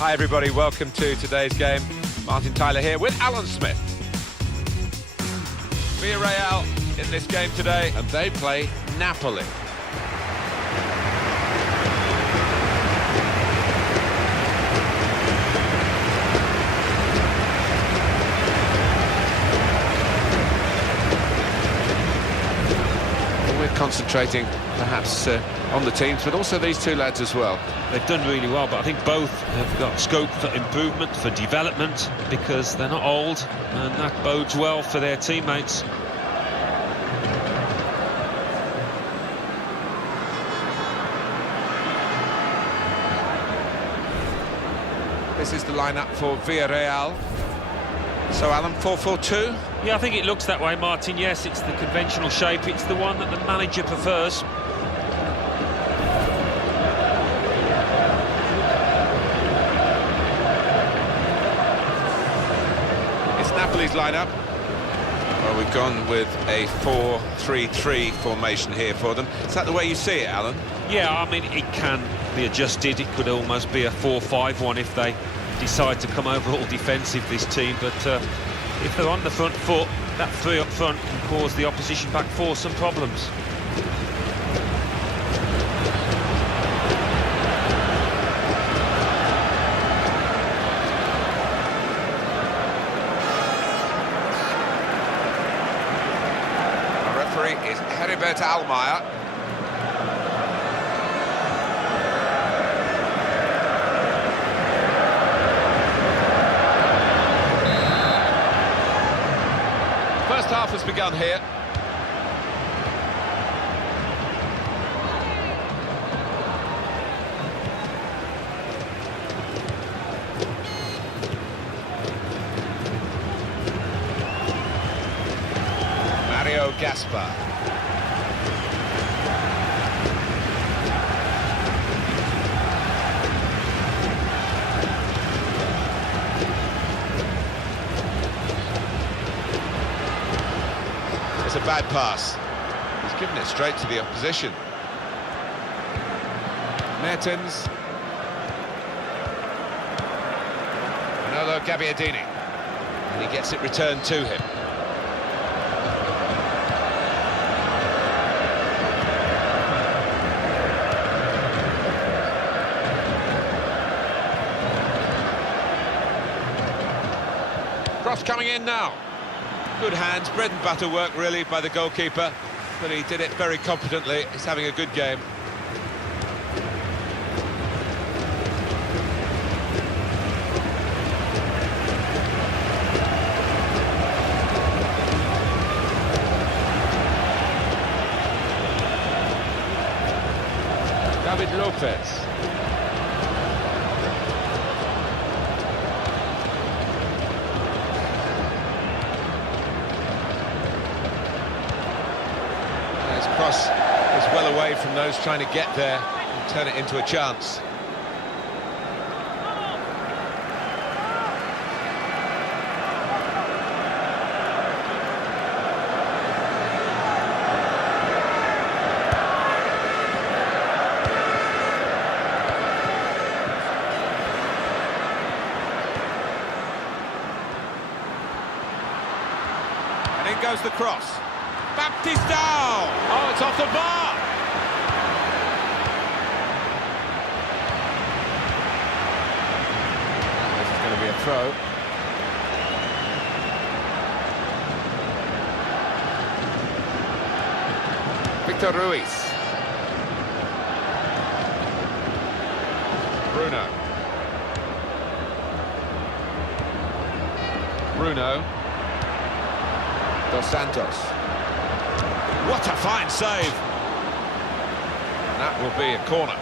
Hi everybody, welcome to today's game. Martin Tyler here with Alan Smith. Villarreal in this game today, and they play Napoli. We're concentrating perhaps on the teams, but also these two lads as well. They've done really well, but I think both have got scope for improvement, for development, because they're not old, and that bodes well for their teammates. This is the lineup for Villarreal. So, Alan, 4-4-2? Yeah, I think it looks that way, Martin. Yes, it's the conventional shape. It's the one that the manager prefers. It's Napoli's lineup. Well, we've gone with a 4-3-3 formation here for them. Is that the way you see it, Alan? Yeah, I mean, it can be adjusted. It could almost be a 4-5-1 if they decide to come over all defensive, this team. But if they're on the front foot, that three up front can cause the opposition back four some problems. Our referee is Heribert Almayer. First half has begun here. Mario Gaspar. It's a bad pass. He's given it straight to the opposition. Mertens. Manolo Gabbiadini. And he gets it returned to him. Cross coming in now. Good hands, bread and butter work really by the goalkeeper, but he did it very competently. He's having a good game. David Lopez. Cross is well away from those trying to get there and turn it into a chance. And in goes the cross. Baptista! Oh, it's off the bar! This is going to be a throw. Victor Ruiz. Bruno. Dos Santos. What a fine save! That will be a corner.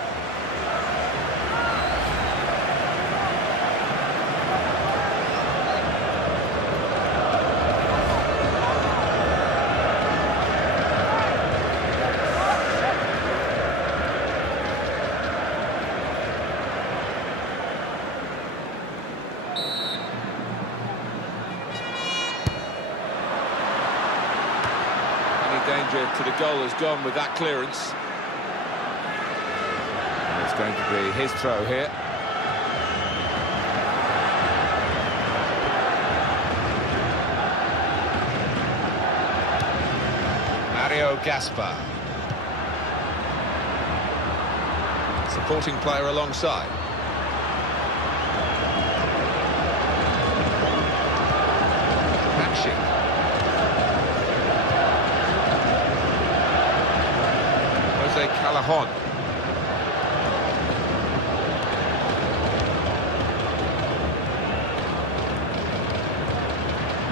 Danger to the goal has gone with that clearance. And it's going to be his throw here. Sergio Gaspar. Supporting player alongside. Hatching. Jose Callajon.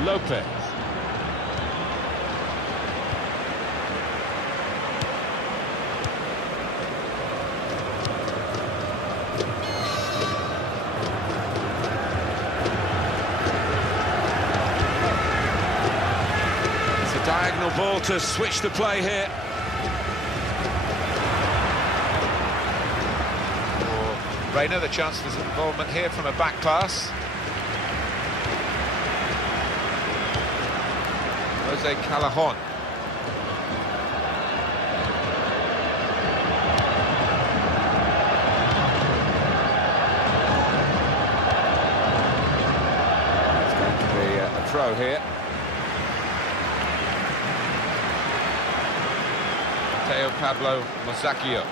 Lopez. It's a diagonal ball to switch the play here. For Reina, the chance for involvement here from a back pass. Jose Callajon. It's going to be a throw here. Teo Pablo Mosacchio.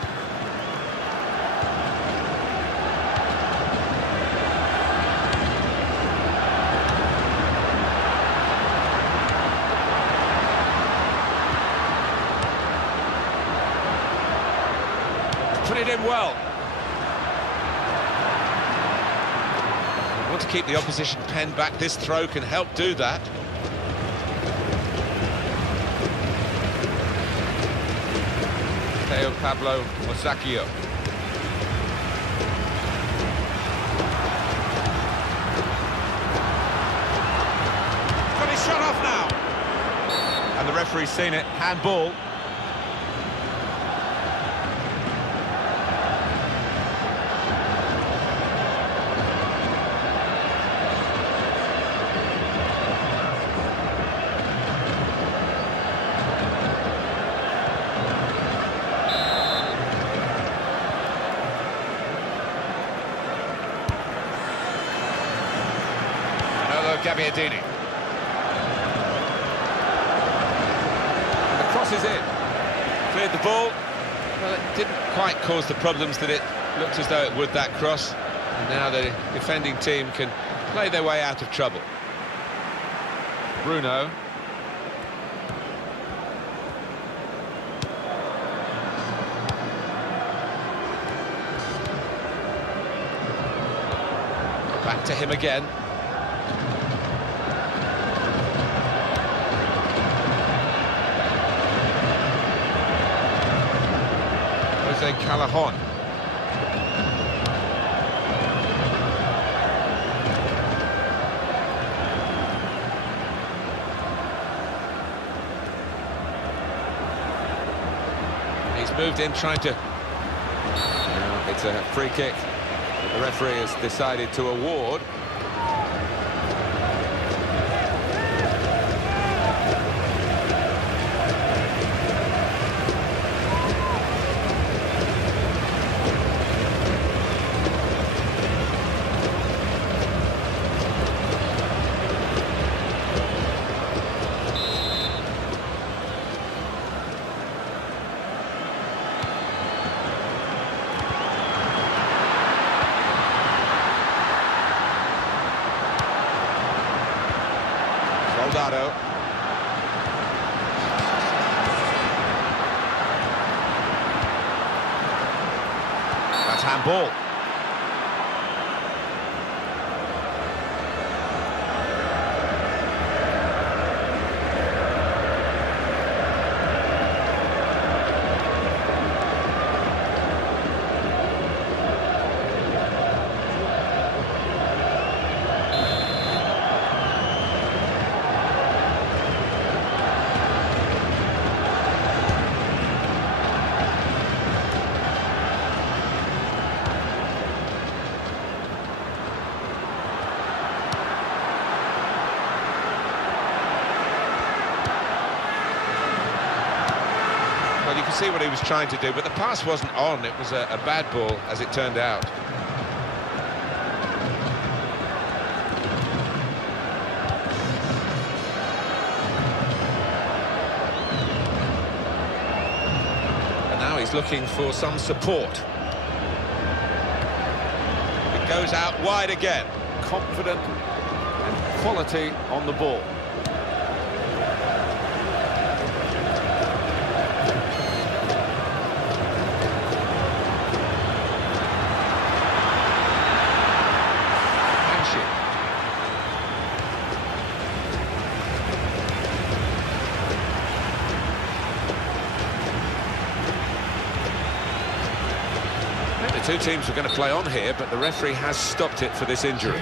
Put it in well. We want to keep the opposition penned back. This throw can help do that. Teo Pablo Mosacchio. Got his shot off now. And the referee's seen it. Handball. Gabbiadini. And the cross is in. Cleared the ball. Well, it didn't quite cause the problems that it looked as though it would, that cross. And now the defending team can play their way out of trouble. Bruno. Back to him again. Jose Callajon. He's moved in trying to... It's a free kick that the referee has decided to award. That's handball. Well, you can see what he was trying to do, but the pass wasn't on. It was a bad ball, as it turned out. he's looking for some support. It goes out wide again. Confident and quality on the ball. The two teams were going to play on here, but the referee has stopped it for this injury.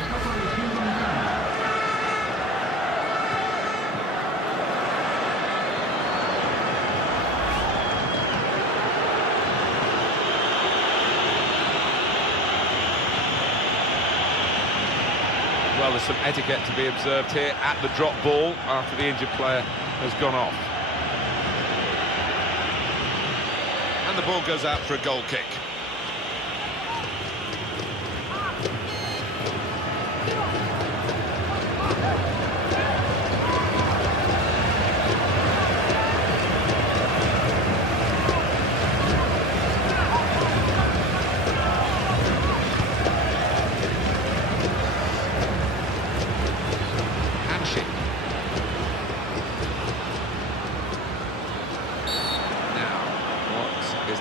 Well, there's some etiquette to be observed here at the drop ball after the injured player has gone off. And the ball goes out for a goal kick.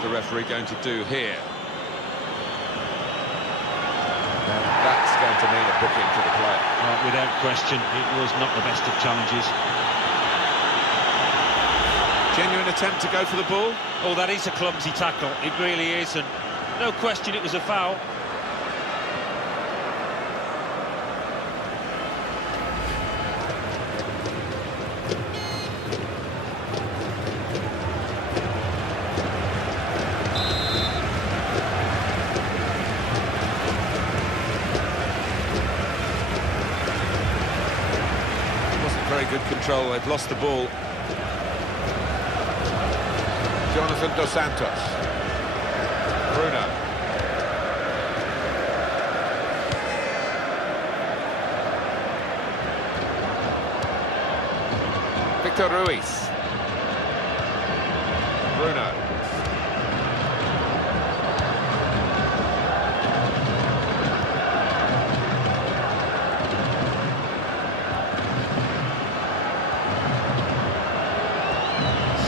The referee going to do here? That's going to mean a booking to the player. Without question, it was not the best of challenges. Genuine attempt to go for the ball. Oh, that is a clumsy tackle, it really is, and no question it was a foul. Very good control, they've lost the ball. Jonathan Dos Santos. Bruno. Victor Ruiz. Bruno.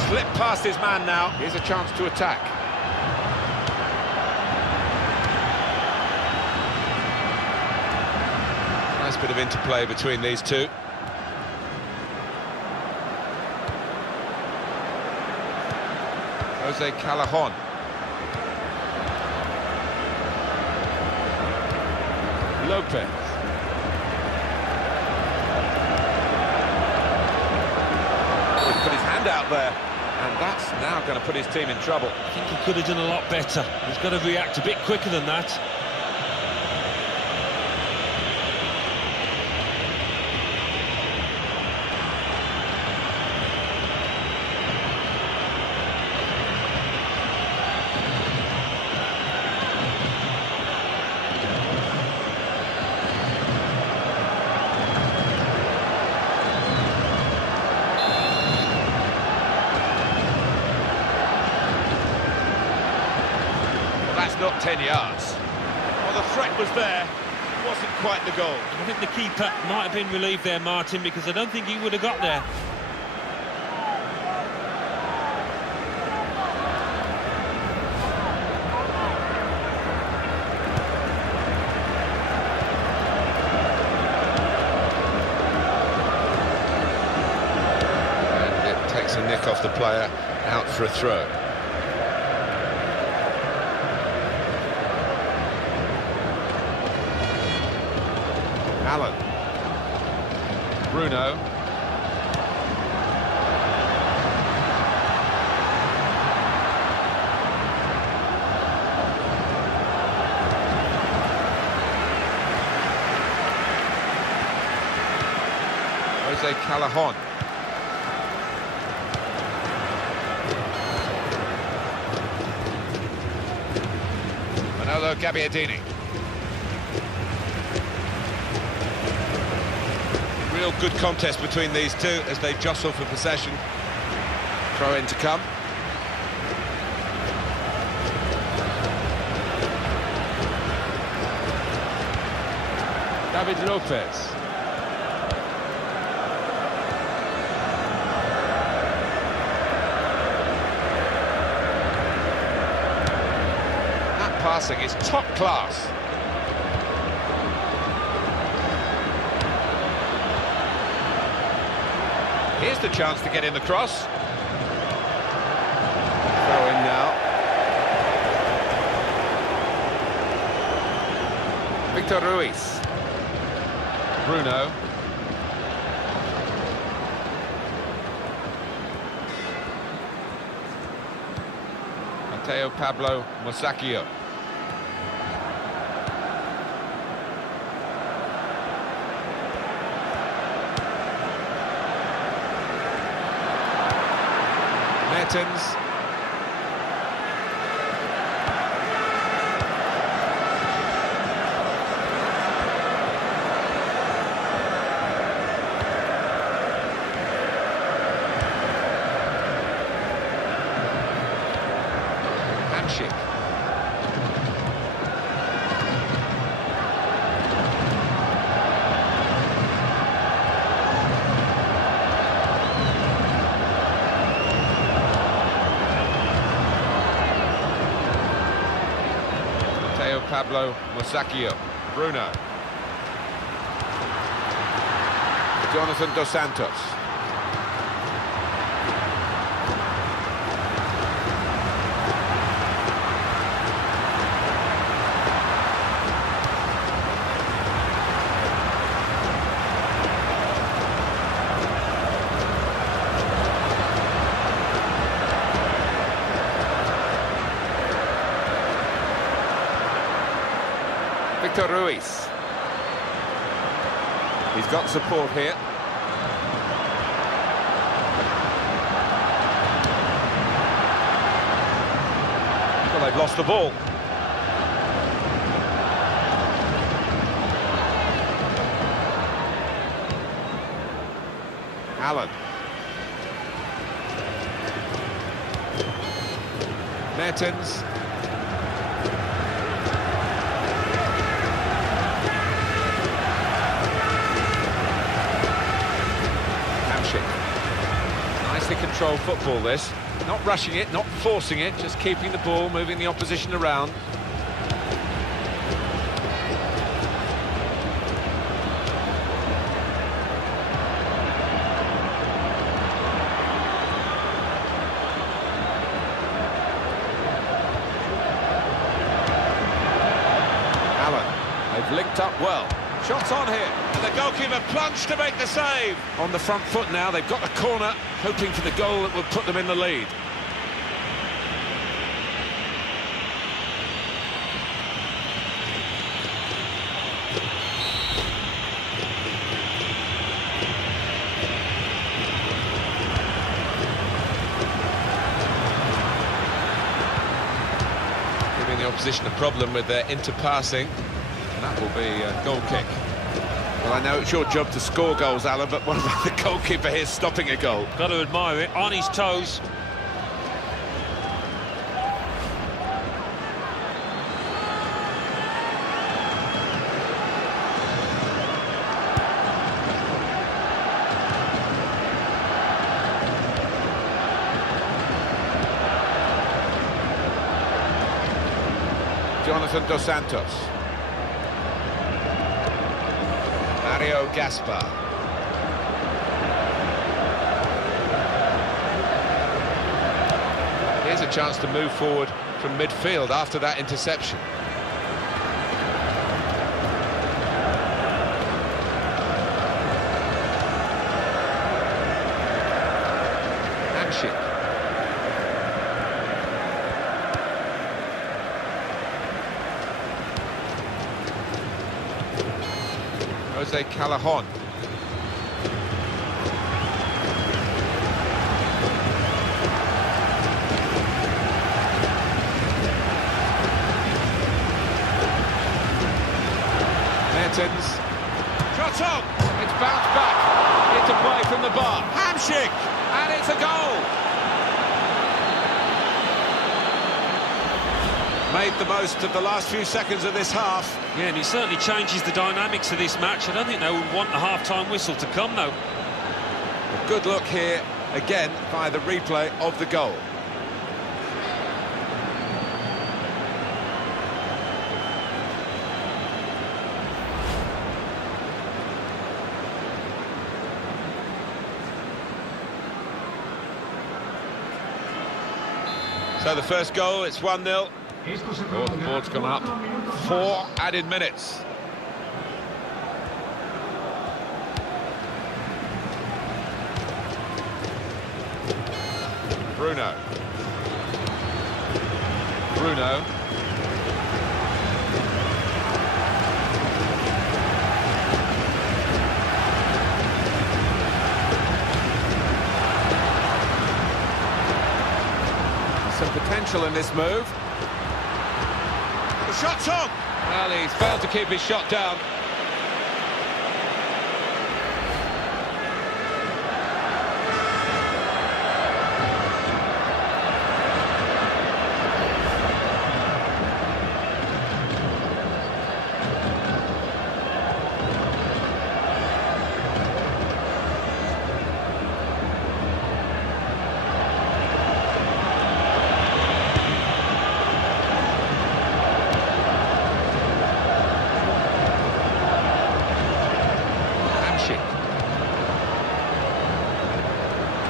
Slipped past his man now. Here's a chance to attack. Nice bit of interplay between these two. Jose Callejon. Lopez. He's put his hand out there. And that's now going to put his team in trouble. I think he could have done a lot better. He's got to react a bit quicker than that. That's not 10 yards. Well, the threat was there. Wasn't quite the goal. I think the keeper might have been relieved there, Martin, because I don't think he would have got there. And it takes a nick off the player, out for a throw. Allen. Bruno. Jose Callejon. Manolo Gabbiadini. Real good contest between these two as they jostle for possession. Throw in to come. David Lopez. That passing is top class. Here's the chance to get in the cross. Throw in now. Victor Ruiz. Bruno. Mateo Pablo Musacchio. Mertens. Pablo Musacchio. Bruno. Jonathan Dos Santos. Victor Ruiz. He's got support here. Well, they've lost the ball. Allen. Mertens. Nicely controlled football, this. Not rushing it, not forcing it, just keeping the ball, moving the opposition around. Allen. They've linked up well. Shots on here, and the goalkeeper plunged to make the save. On the front foot now, they've got the corner, hoping for the goal that will put them in the lead. Giving the opposition a problem with their interpassing. That will be a goal kick. Well, I know it's your job to score goals, Alan, but what about the goalkeeper here stopping a goal? Got to admire it, on his toes. Jonathan Dos Santos. Mario Gaspar. Here's a chance to move forward from midfield after that interception. Hamšík. Jose Callejon. Mertens. Shot on! It's bounced back into play from the bar. Hamšík! And it's a goal! made the most of the last few seconds of this half. Yeah, and it certainly changes the dynamics of this match. I don't think they would want the half-time whistle to come, though. A good look here, again, by the replay of the goal. So the first goal, it's 1-0. Oh, the board's gone up. 4 added minutes. Bruno. Some potential in this move. The shot's on! Well, he's failed to keep his shot down.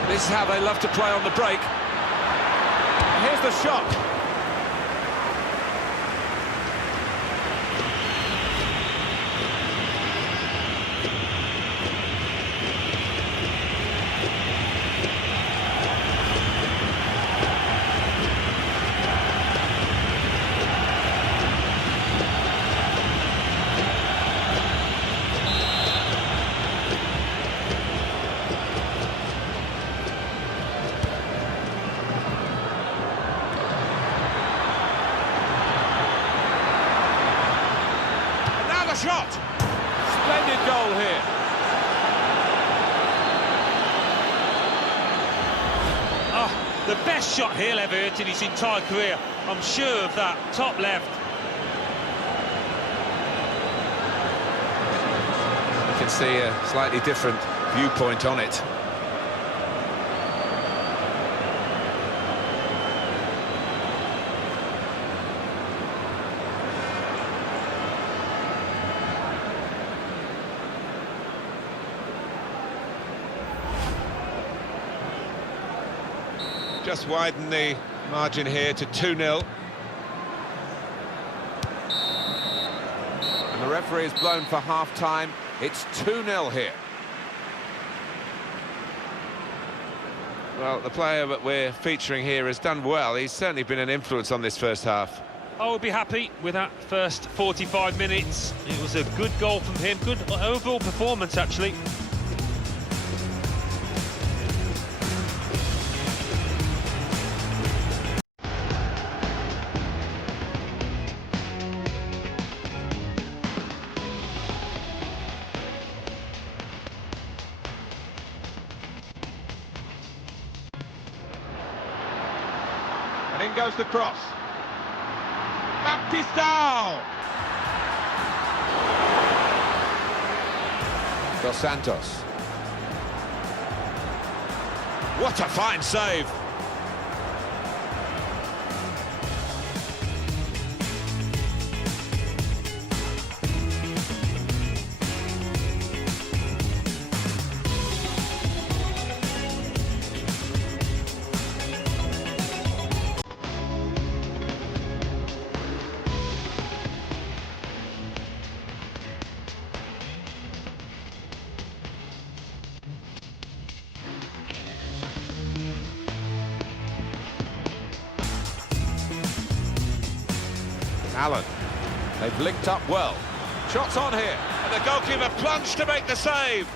This is how they love to play on the break. Here's the shot. Shot! Splendid goal here. Oh, the best shot he'll ever hit in his entire career. I'm sure of that. Top left. You can see a slightly different viewpoint on it. Just widen the margin here to 2-0. And the referee is blown for half-time. It's 2-0 here. Well, the player that we're featuring here has done well. He's certainly been an influence on this first half. I would be happy with that first 45 minutes. It was a good goal from him. Good overall performance, actually. And in goes the cross. Partizan! Dos Santos. What a fine save! Allen, they've linked up well. Shots on here, and the goalkeeper plunged to make the save.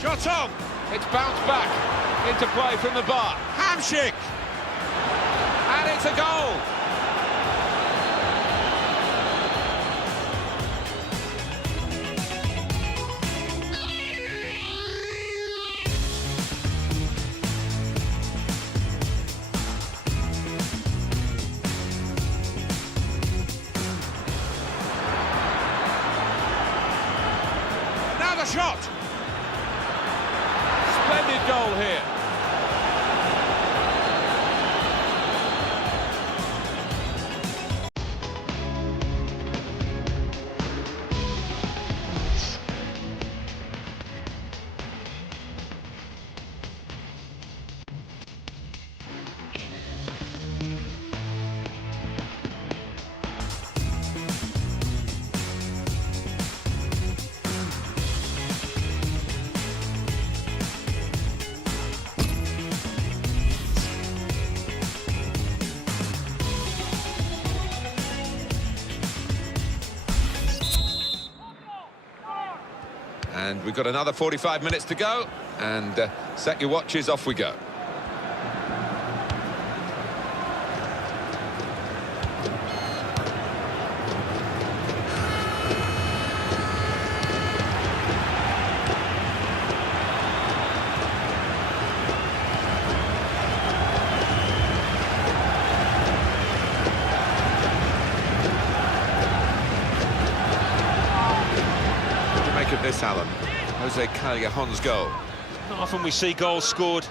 Shots on, it's bounced back into play from the bar. Hamsik, and it's a goal. shot! Splendid goal here. And we've got another 45 minutes to go, and set your watches, off we go. What do you make of this, Alan? Jose Callejon's goal. Not often we see goals scored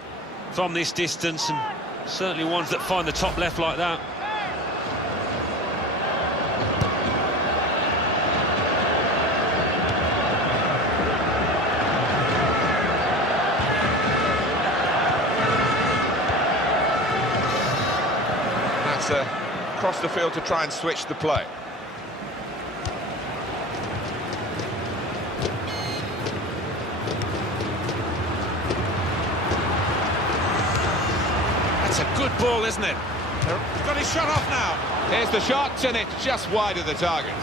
from this distance, and certainly ones that find the top left like that. That's across the field to try and switch the play. That's a good ball, isn't it? He's got his shot off now. Here's the shot, and it's just wide of the target.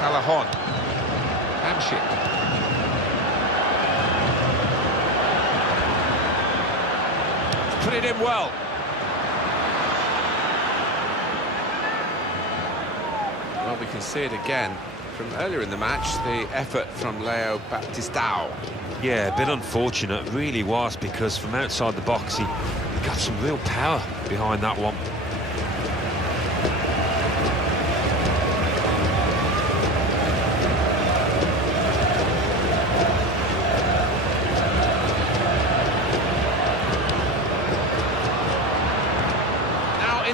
Callejon. Hamshik. Put it in well. Well, we can see it again from earlier in the match, the effort from Leo Baptistao. Yeah, a bit unfortunate, really was, because from outside the box he got some real power behind that one.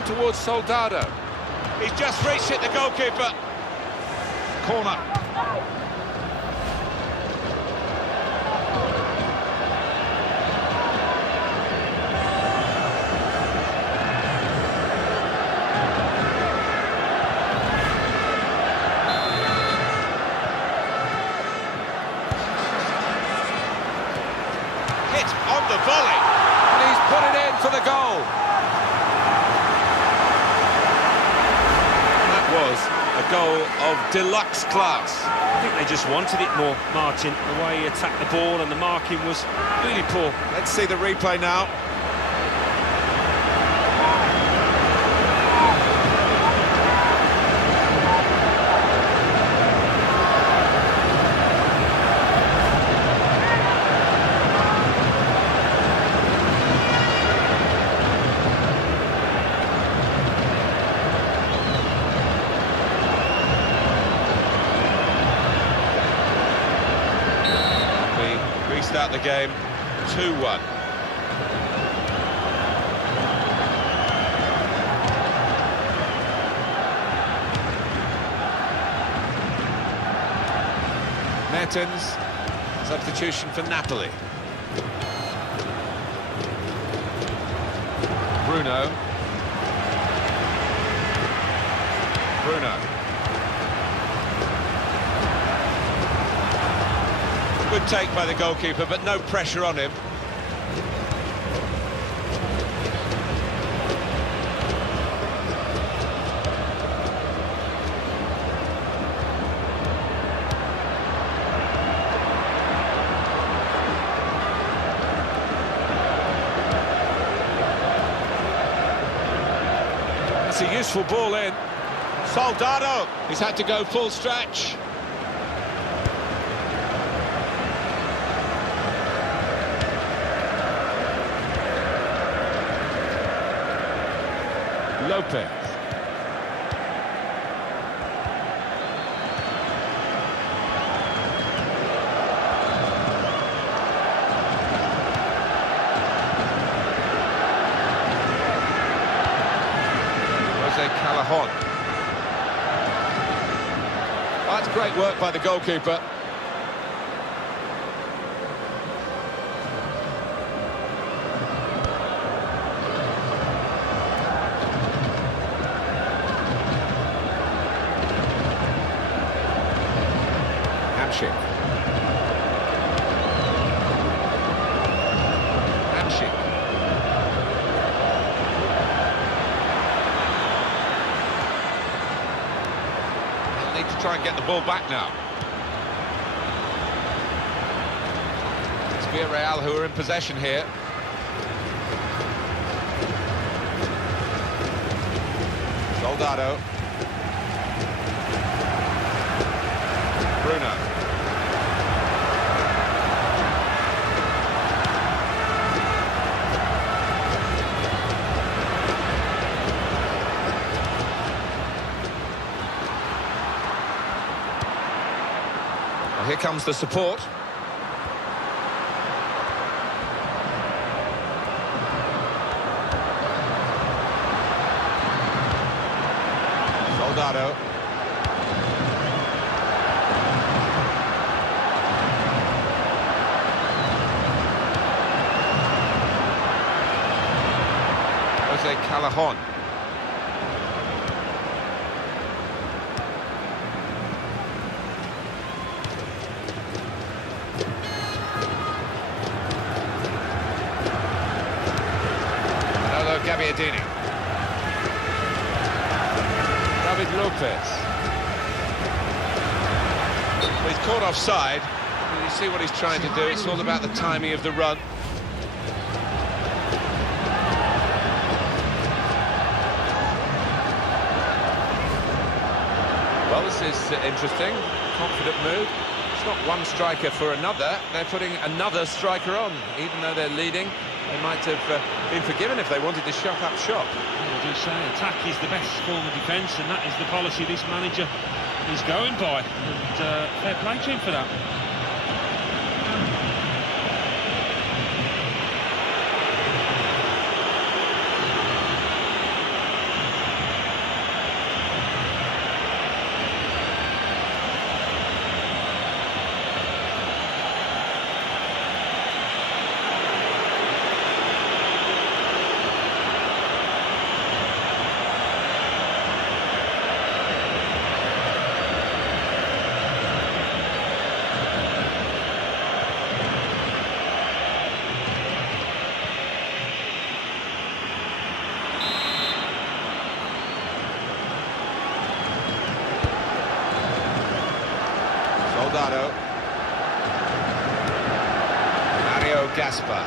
Towards Soldado. He's just reached it, the goalkeeper. Corner. Hit on the volley. And he's put it in for the goal. Was a goal of deluxe class. I think they just wanted it more, Martin. The way he attacked the ball and the marking was really poor. Let's see the replay now. Restart the game, 2-1. Mertens, substitution for Napoli. Bruno. Good take by the goalkeeper, but no pressure on him. Useful ball in. Soldado. He's had to go full stretch. Lopez. Callahan. Oh, that's great work by the goalkeeper. Hamsik. Try and get the ball back now. It's Villarreal who are in possession here. Soldado. Bruno. Here comes the support. Soldado. Callahan. Gabbiadini. David Lopez. Well, he's caught offside. You see what he's trying to do. It's all about the timing of the run. Well, this is interesting. Confident move. It's not one striker for another. They're putting another striker on, even though they're leading. They might have been forgiven if they wanted to shut up shop. I do say attack is the best form of defence, and that is the policy this manager is going by. And fair play to him for that. Soldado. Mario Gaspar.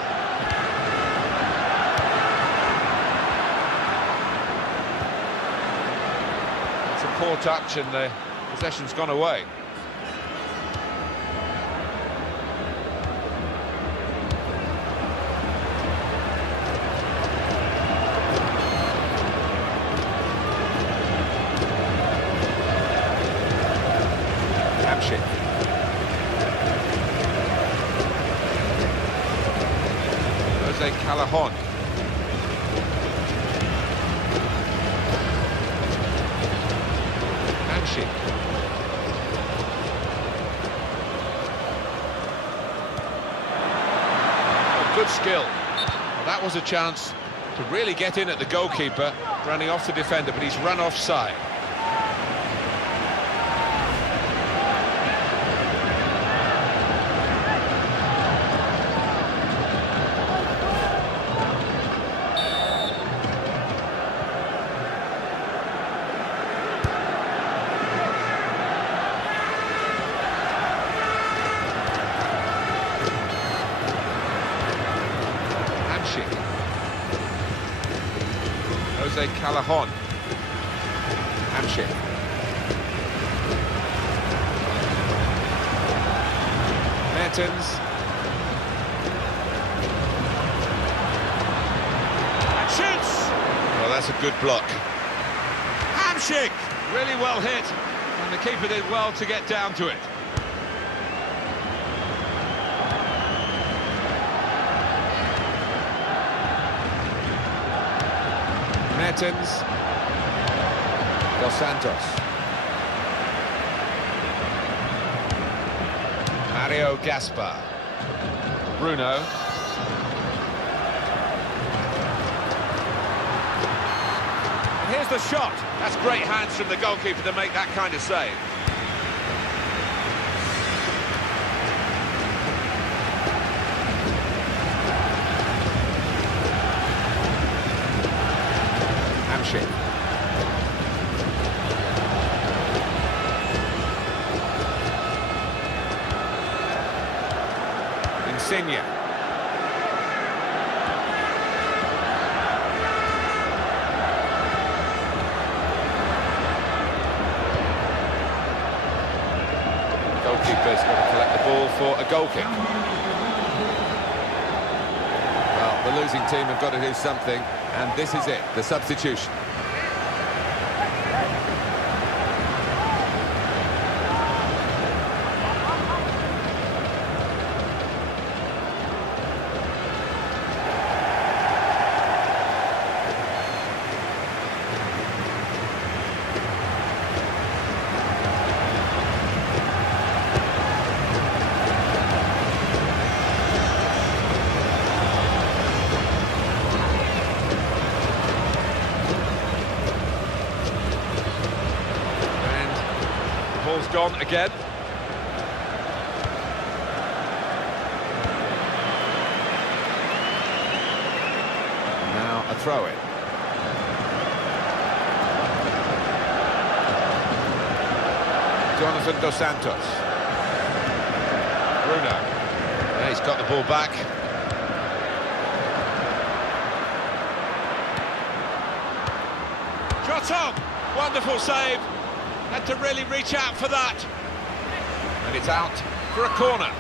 It's a poor touch and the possession's gone away. Callahan. Hamsik. Good skill. Well, that was a chance to really get in at the goalkeeper, running off the defender, but he's run offside. Callahan. Hamsik. Mertens. And shoots! Well, that's a good block. Hamsik! Really well hit. And the keeper did well to get down to it. Mertens. Dos Santos. Mario Gaspar. Bruno. Here's the shot. That's great hands from the goalkeeper to make that kind of save. Hamsik. Insigne. Goalkeeper's got to collect the ball for a goal kick. Well, the losing team have got to do something, and this is it, the substitution. Ball's gone again. Now a throw-in. Jonathan Dos Santos. Bruno. Yeah, he's got the ball back. Shot on! Wonderful save. Had to really reach out for that. And it's out for a corner.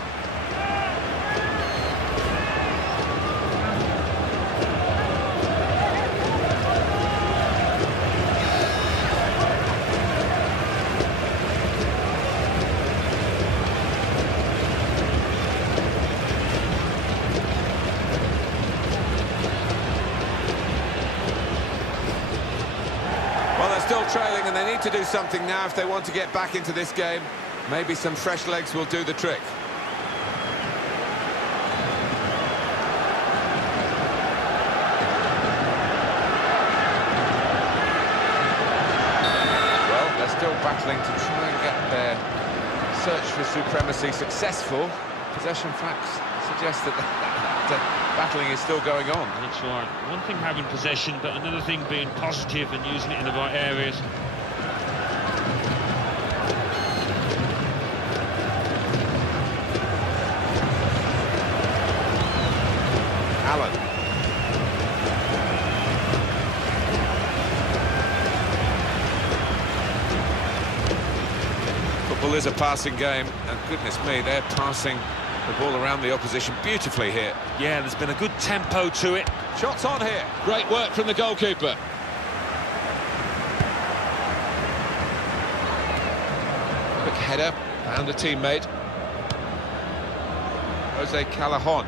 Well, they're still trailing and they need to do something now if they want to get back into this game. Maybe some fresh legs will do the trick. Well, they're still battling to try and get their search for supremacy successful. Possession facts suggest that the battling is still going on. That's right. One thing having possession, but another thing being positive and using it in the right areas. Allen. Football is a passing game, and goodness me, they're passing the ball around the opposition beautifully here. Yeah, there's been a good tempo to it. Shots on here. Great work from the goalkeeper. Quick header, found a teammate. Jose Callejon.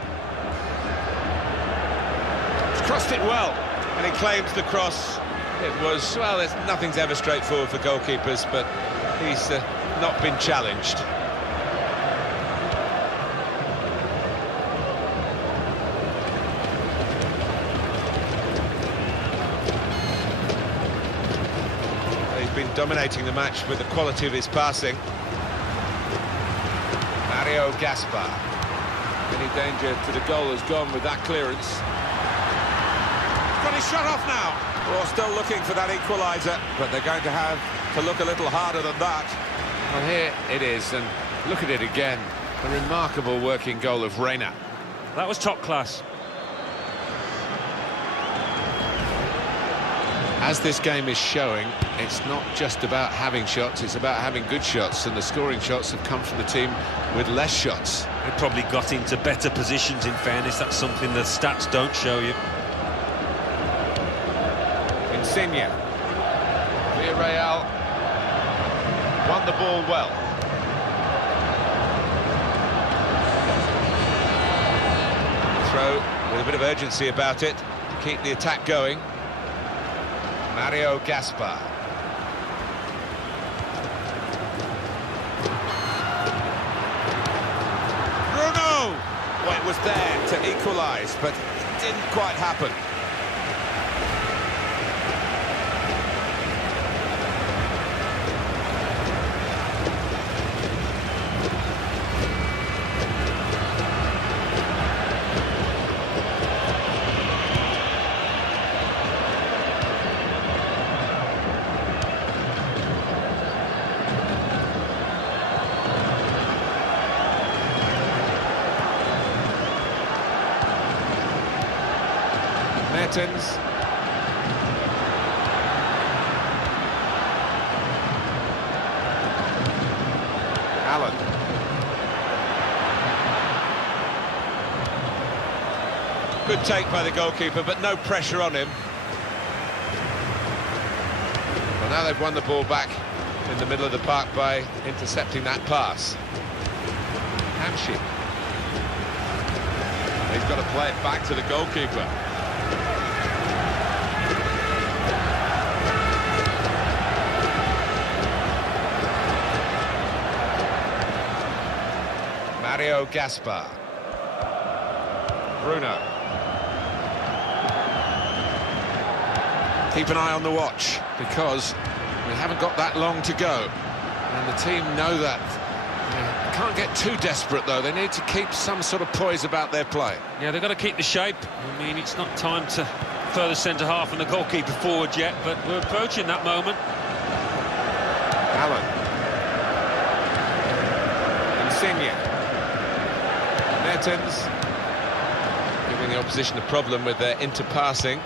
Crossed it well, and he claims the cross. It was, well, nothing's ever straightforward for goalkeepers, but he's not been challenged. He's been dominating the match with the quality of his passing. Mario Gaspar. Any danger to the goal has gone with that clearance. Got his shot off now. Well, still looking for that equaliser, but they're going to have to look a little harder than that. Well, here it is, and look at it again. A remarkable working goal of Reina. That was top class. As this game is showing, it's not just about having shots, it's about having good shots, and the scoring shots have come from the team with less shots. They probably got into better positions, in fairness. That's something the stats don't show you. Insigne. Villarreal won the ball well. Throw with a bit of urgency about it to keep the attack going. Mario Gaspar. Bruno! Well, it was there to equalise, but it didn't quite happen. Mertens. Allen. Good take by the goalkeeper, but no pressure on him. Well, now they've won the ball back in the middle of the park by intercepting that pass. Hamshi. He's got to play it back to the goalkeeper. Mario Gaspar. Bruno. Keep an eye on the watch, because we haven't got that long to go. And the team know that. They can't get too desperate, though. They need to keep some sort of poise about their play. Yeah, they've got to keep the shape. I mean, it's not time to further centre-half and the goalkeeper forward yet, but we're approaching that moment. Allen. Insigne. Mertens. Giving the opposition a problem with their interpassing.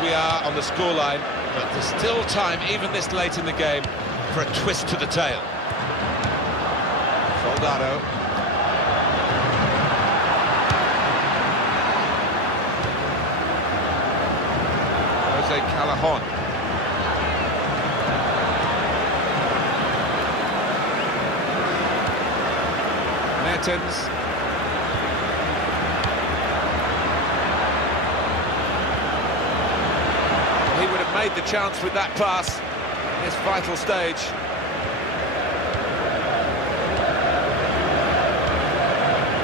We are on the scoreline, but there's still time, even this late in the game, for a twist to the tail. Soldado. Jose Callajon. Mertens. He would have made the chance with that pass in this vital stage.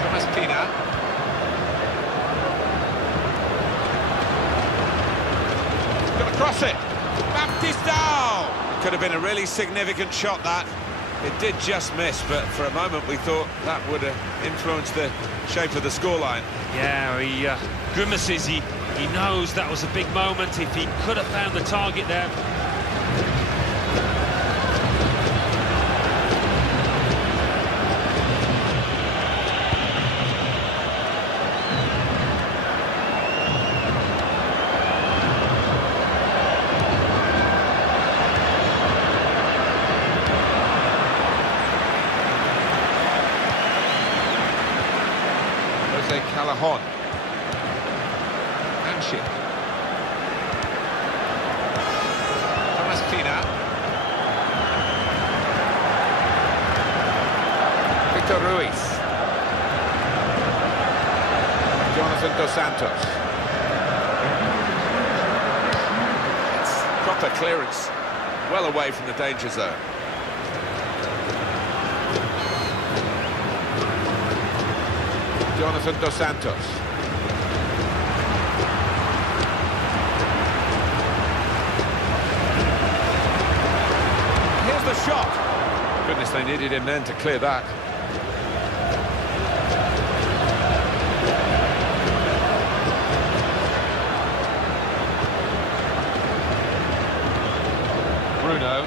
Thomas Pina. Got to cross it. Baptistao! Could have been a really significant shot, that. It did just miss, but for a moment we thought that would have influenced the shape of the scoreline. Yeah, he grimaces. He knows that was a big moment. If he could have found the target there. Jose Callajon. Thomas Pina. Victor Ruiz. Jonathan Dos Santos. It's proper clearance, well away from the danger zone. Jonathan Dos Santos. The shot. Goodness, they needed him then to clear that. Bruno.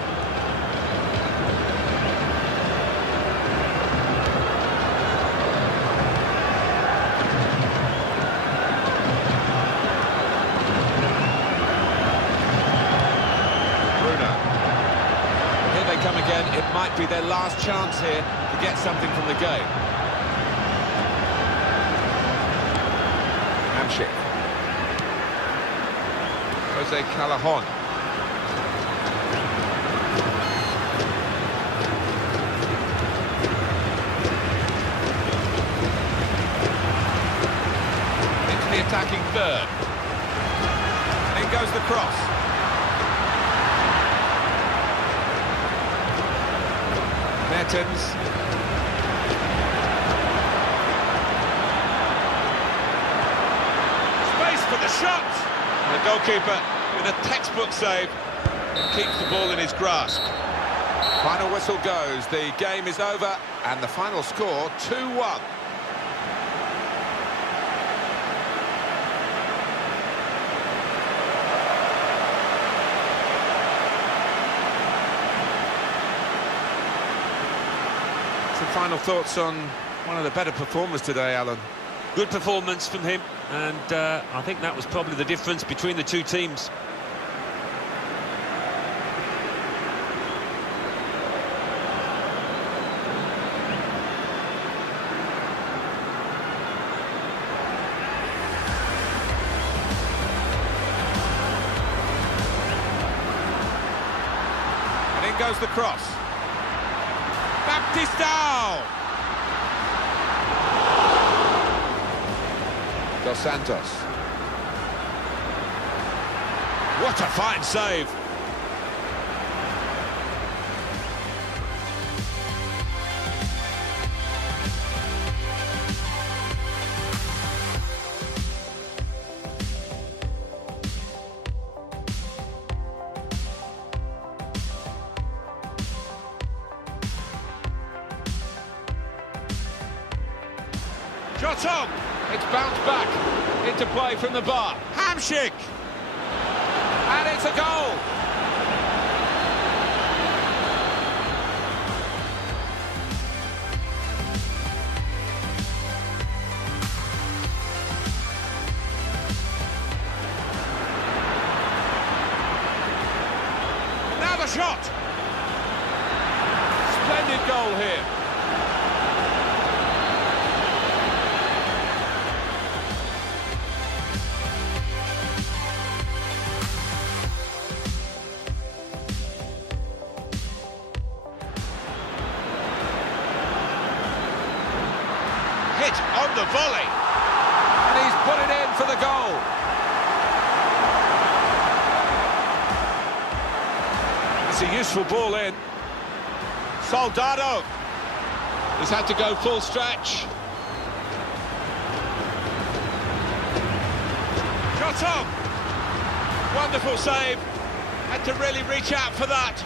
Here they come again. It might be their last chance here to get something from the game. Hamsik. Jose Callajon. Into the attacking third. In goes the cross. Mertens. Space for the shot. The goalkeeper with a textbook save keeps the ball in his grasp. Final whistle goes. The game is over and the final score 2-1. Some final thoughts on one of the better performers today, Alan. Good performance from him, and I think that was probably the difference between the two teams. And in goes the cross. Baptistao! Dos Santos. What a fine save! Shot on! It's bounced back into play from the bar. Hamsik! And it's a goal! Now the shot! Splendid goal here. Hit on the volley, and he's put it in for the goal. It's a useful ball in. Soldado. He's had to go full stretch. Shot on. Wonderful save. Had to really reach out for that.